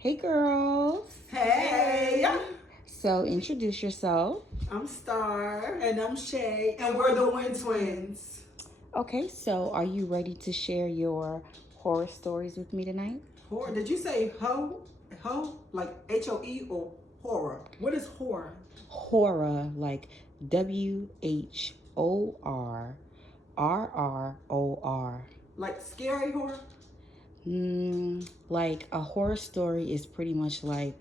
Hey girls. Hey. So introduce yourself. I'm Star. And I'm Shay. And we're the Wynn twins. Okay, so are you ready to share your horror stories with me tonight? Horror? Did you say ho? Ho? Like H-O-E or horror? What is horror? Whorerror, like WHORRROR. Like scary horror? Like a horror story is pretty much like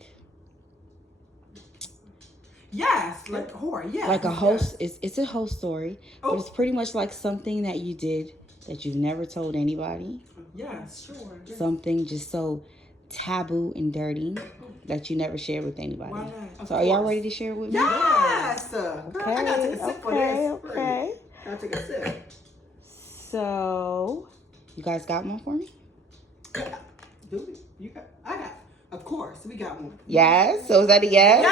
Yes, like horror. Yes. like a host. It's a host story, Oh. but it's pretty much like something that you did that you've never told anybody. Yes, sure. Yes. Something just so taboo and dirty that you never shared with anybody. Why not? So are y'all ready to share with me? Yes. Okay. I gotta take a sip for this. Okay. Gotta take a sip. So, you guys got one for me? Do we? You got? I got. Of course, we got one. Yes. So is that a yes?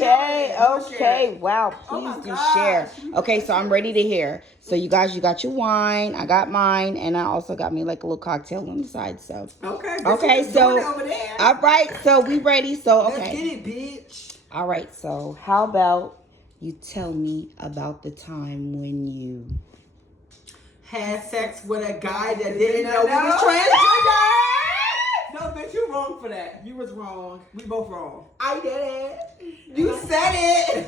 Yes. Okay. Wow. Oh my Please do gosh. share. Okay. So I'm ready to hear. So you guys, you got your wine. I got mine, and I also got me like a little cocktail on the side. So. Okay. Okay. So. Over there. All right. So we ready. So okay. Let's get it, bitch. All right. So how about you tell me about the time when you had sex with a guy that didn't know we was transgender. No, bitch, you wrong for that. You was wrong. We both wrong. I did it. You said it.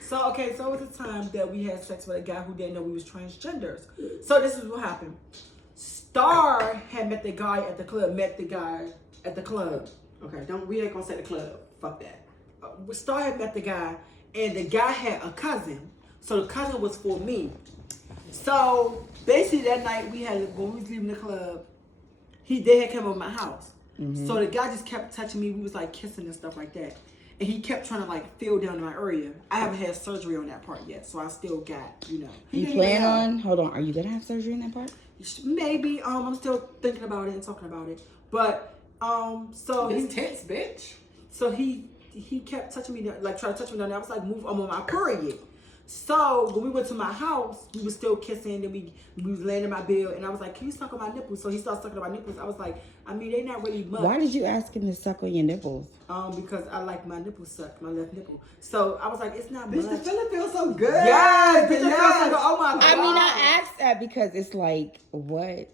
So it was a time that we had sex with a guy who didn't know we was transgenders. So this is what happened. Star had met the guy at the club. Okay, we ain't gonna say the club. Fuck that. Star had met the guy, and the guy had a cousin. So the cousin was for me. So basically that night when we was leaving the club, they had come over my house. Mm-hmm. So the guy just kept touching me. We was like kissing and stuff like that. And he kept trying to like feel down in my area. I haven't had surgery on that part yet, so I still got, You plan on? Hold on. Are you gonna have surgery in that part? Maybe. I'm still thinking about it and talking about it. But so it's tense, bitch. So he kept touching me, like trying to touch me down there. I was like, I'm on my period. So when we went to my house, we were still kissing, and we was laying in my bed, and I was like, "Can you suck on my nipples?" So he started sucking on my nipples. I was like, they not really much. Why did you ask him to suck on your nipples? Because I like my nipples sucked, my left nipple. So I was like, it's not much. Bitch, the feeling feels so good. Yes, bitch, it feels so good. Oh my God. I asked that because it's like, what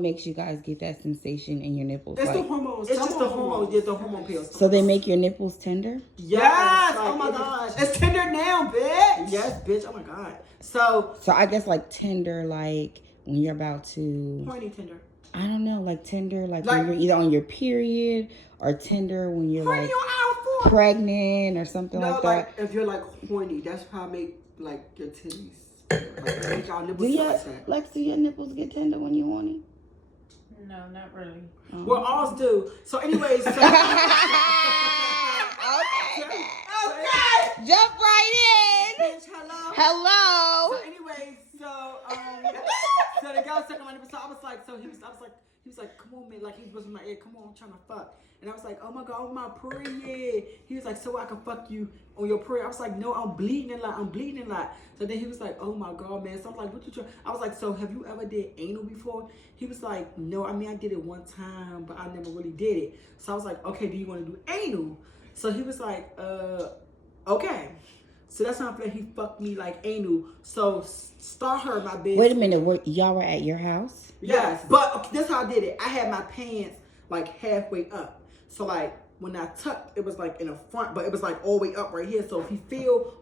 makes you guys get that sensation in your nipples? It's like, the hormones. It's just the hormones. Yeah, the hormone pills. So they make your nipples tender? Yes. Oh my gosh. It's tender now, bitch. Yes, bitch. Oh my God. So I guess like tender, like when you're about to. Horny tender. I don't know, like tender, like when you're either on your period, or tender when you're like pregnant or something like that. Like if you're like horny, that's how I make like your titties. Like, do your nipples get tender when you're horny? No, not really. Well, ours do. So anyways. So, okay. Jump right in. Bitch, hello. So anyways, so the guy was sucking my nipple. So I was like, he was like, come on, man. Like, he was in my ear. Come on, I'm trying to fuck. And I was like, oh my God, on my period. He was like, so I can fuck you on your period. I was like, no, I'm bleeding a lot. So then he was like, oh my God, man. So I'm like, what you trying? I was like, so have you ever did anal before? He was like, no, I did it one time, but I never really did it. So I was like, okay, do you want to do anal? So he was like, okay. So that's how I feel. He fucked me like anal. So Star heard my bed. Wait a minute, y'all were at your house? Yes, but okay, that's how I did it. I had my pants like halfway up. So like when I tucked, it was like in the front, but it was like all the way up right here. So if he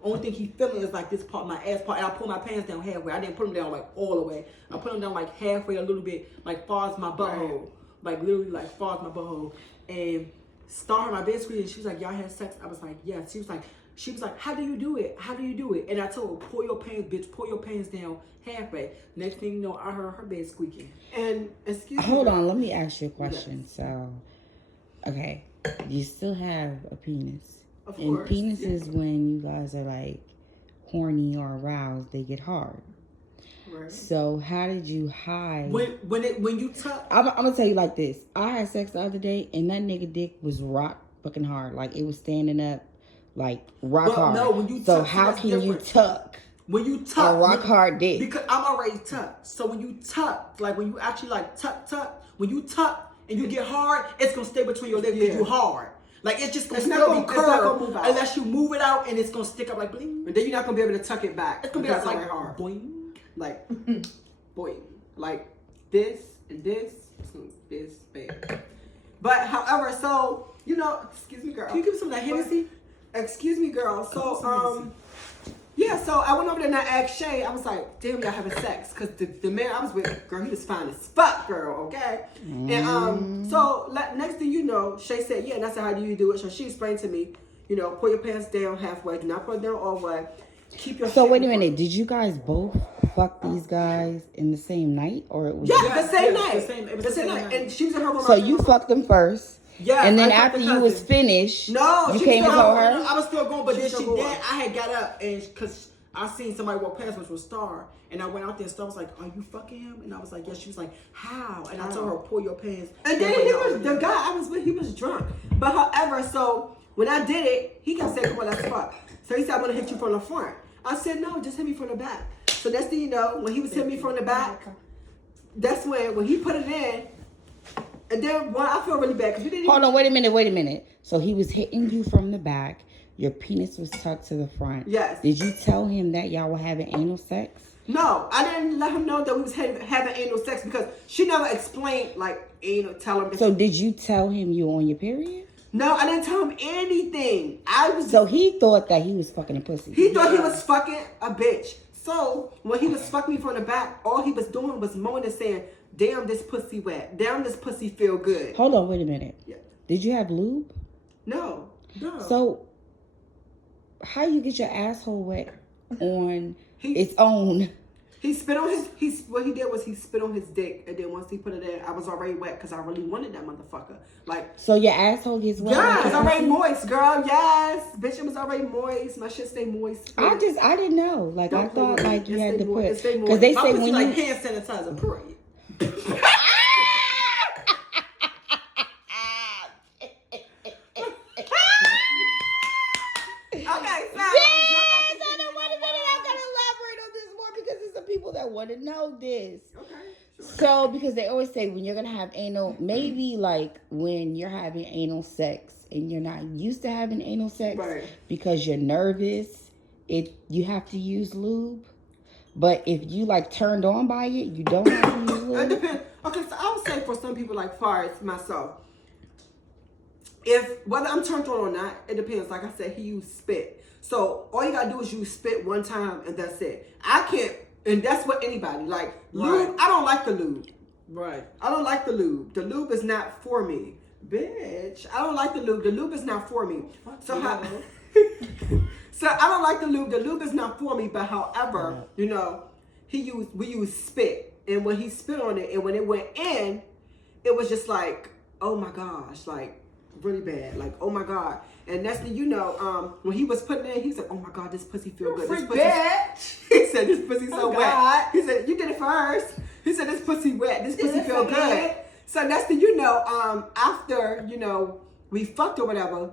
only thing he feeling is like this part, my ass part, and I pulled my pants down halfway. I didn't put them down like all the way. I put them down like halfway, a little bit, like far as my butthole, like literally like far as my butthole. And Star heard my bed squeak, and she was like, "Y'all had sex?" I was like, "Yes." She was like, "How do you do it? How do you do it?" And I told her, "Pull your pants, bitch. Pull your pants down halfway." Next thing you know, I heard her bed squeaking. And hold on, let me ask you a question. Yes. So, okay, you still have a penis. Of and course. Penises, when you guys are like horny or aroused, they get hard. Right. So how did you hide? When you tuck. I'm gonna tell you like this. I had sex the other day, and that nigga dick was rock fucking hard. Like it was standing up. Like rock hard. No, when you so tuck, how can you tuck? When you tuck, a rock hard dick. Because I'm already tucked. So when you tuck, like when you actually like tuck, when you tuck, and you get hard, it's gonna stay between your legs because you hard. Like it's just gonna It's not still gonna- be it's not curved gonna move out. unless you move it out and it's gonna stick up like bling. And then you're not gonna be able to tuck it back. It's gonna be because like it's hard. boing. Like, boy, like this and this, this, bam. But however, so you know, excuse me, girl. Can you give me some of that Hennessy? Excuse me, girl. So yeah. So I went over there and I asked Shay. I was like, damn, y'all having sex? Cause the man I was with, girl, he was fine as fuck, girl. Okay. And so next thing you know, Shay said, yeah. And I said, how do you do it? So she explained to me, you know, pull your pants down halfway. Do not pull it down all the way. Keep your. So shit wait a in front. minute, did you guys both fuck these guys in the same night, or it was? Yeah, the same yeah, night. it was the same night. And she was in her room. So you fucked them first. Yeah. And then I fucked after the you was cousin. finished, No, you she came and still- told her. I was still going, but then Still going. I had got up and because I seen somebody walk past, which was Star, and I went out there and Star was like, "Are you fucking him?" And I was like, "Yes." She was like, "How?" And I told her, "Pull your pants." And then he was the guy I was with. He was drunk. But however, so when I did it, he kept saying, "Come on, let's fuck." So he said, "I'm gonna hit you from the front." I said, "No, just hit me from the back." So next thing you know, when he was hitting me from the back, that's when he put it in. And then I feel really bad because we didn't. Hold on, wait a minute. So he was hitting you from the back. Your penis was tucked to the front. Yes. Did you tell him that y'all were having anal sex? No, I didn't let him know that we was having anal sex because she never explained like anal. Tell him. So did you tell him you were on your period? No, I didn't tell him anything. I was. So he thought that he was fucking a pussy. He thought he was fucking a bitch. So when he was fucking me from the back, all he was doing was moaning and saying, "Damn, this pussy wet. Damn, this pussy feel good." Hold on, wait a minute. Yeah. Did you have lube? No. So how you get your asshole wet on He- its own? He spit on his. What he did was he spit on his dick, and then once he put it in, I was already wet because I really wanted that motherfucker. Like, So your asshole gets wet? yeah, it with was the already pussy? moist, girl. Yes, bitch, it was already moist. My shit stay moist. I didn't know. Like I Don't play thought with me. like you It had stay to moist. It put stay because moist. they My say pussy when like you hand sanitizer, period. Okay, so I gotta elaborate on this more because there's some people that want to know this. okay. So, because they always say when you're gonna have anal, maybe like when you're having anal sex and you're not used to having anal sex Right. because you're nervous, you have to use lube. But if you like turned on by it, you don't have to use It lube. depends. Okay, so I would say for some people, like far as myself, if whether I'm turned on or not, it depends. Like I said, he used spit. So all you gotta do is use spit one time and that's it. I can't, and that's what anybody like. Lube, Right. I don't like the lube. Right. I don't like the lube. The lube is not for me, bitch. I don't like the lube. The lube is not for me. So how? So I don't like the lube. The lube is not for me. But however, you know, we used spit, and when he spit on it, and when it went in, it was just like, oh my gosh, like really bad, like oh my god. And that's when you know, when he was putting it in, he said, oh my god, this pussy feel good. This freak pussy. bitch. He said this pussy so Oh, wet. God. He said you did it first. He said this pussy wet. This pussy Yes, feel I good. did. So that's the you know, after you know we fucked or whatever,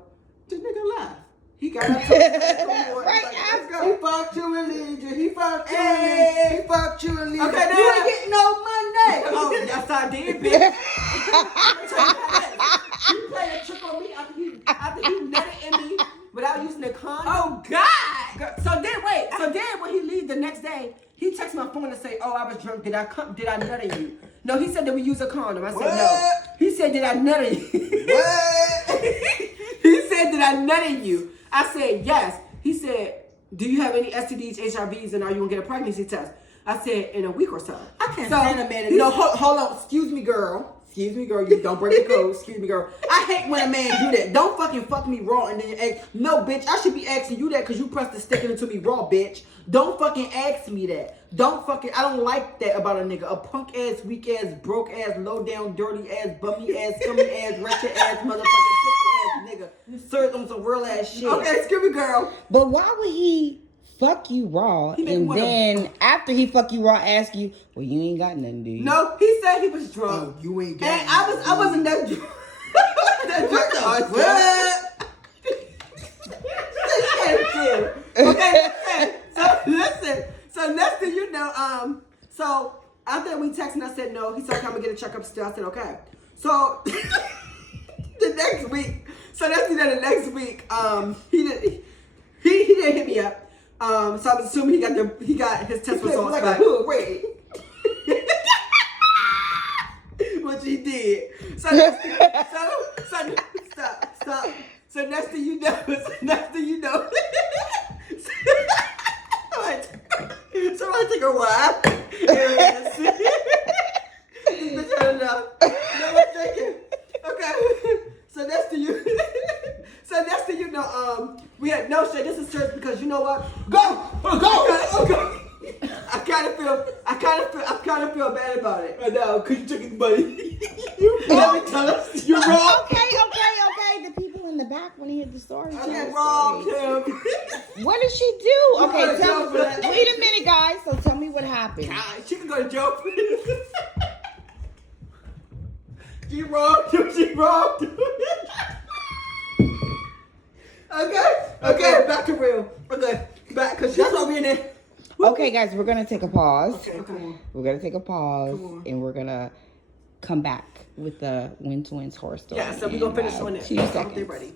the nigga left. He got up to come on, Right like, after. let's go. He fucked you and lead you. He fucked you Hey. and lead you. He fucked you and lead you. Okay, now you I- ain't getting no money. Oh, yes I did, bitch. He played a trick on me after he nutted in me without using the condom. Oh God. Girl, so then when he leaves the next day, he texts my phone and say, "Oh, I was drunk. Did I nut in you?" No, he said that we use a condom. I said no. What? He said, "Did I nut in you?" What? He said, "Did I nut in you?" I said yes. He said, "Do you have any STDs, HIVs, and are you gonna get a pregnancy test?" I said, "In a week or so." I can't stand a man. No, hold on. Excuse me, girl. Excuse me, girl. You don't break the code. Excuse me, girl. I hate when a man do that. Don't fucking fuck me raw and then you ask. No, bitch. I should be asking you that because you pressed the stick into me raw, bitch. Don't fucking ask me that. Don't fucking. I don't like that about a nigga. A punk ass, weak ass, broke ass, low down, dirty ass, bummy ass, scummy ass, wretched ass, motherfucking pussy ass nigga. Served on some real ass shit. Okay, excuse me, girl. But why would he fuck you raw He didn't and wanna- then after he fuck you raw ask you, well, you ain't got nothing, do you? No, he said he was drunk. Oh, you ain't got And I wasn't that drunk. That drunk. What? Okay, listen. So next thing you know, so after we texted, I said no. He said, "I'm gonna get a checkup still." I said, "Okay." So the next week, so that's the next week. He didn't hit me up. So I'm assuming he got his test results like back. Wait. Which he did. So stop. So next thing you know, somebody take a wife. This bitch had enough. No one's taking. Okay. So next thing you know, we had no shit. This is church because you know what? Go. I kind of feel bad about it. I know, cause you took his money. Let me tell us, you're wrong. Okay. The people in the back when he hit the story. You're wrong, Kim. What did she do? Okay, gotta tell go me. for that. Wait a minute, guys. So tell me what happened. God, she can go to jail for this. She wrong. Okay, back to real. Okay, back, because that's why we in there. Okay, guys, we're gonna take a pause. Okay. We're gonna take a pause, and we're gonna come back with the Wynn Twins horror story. Yeah, so we're going to finish in, on it. 2 I hope seconds. they're ready.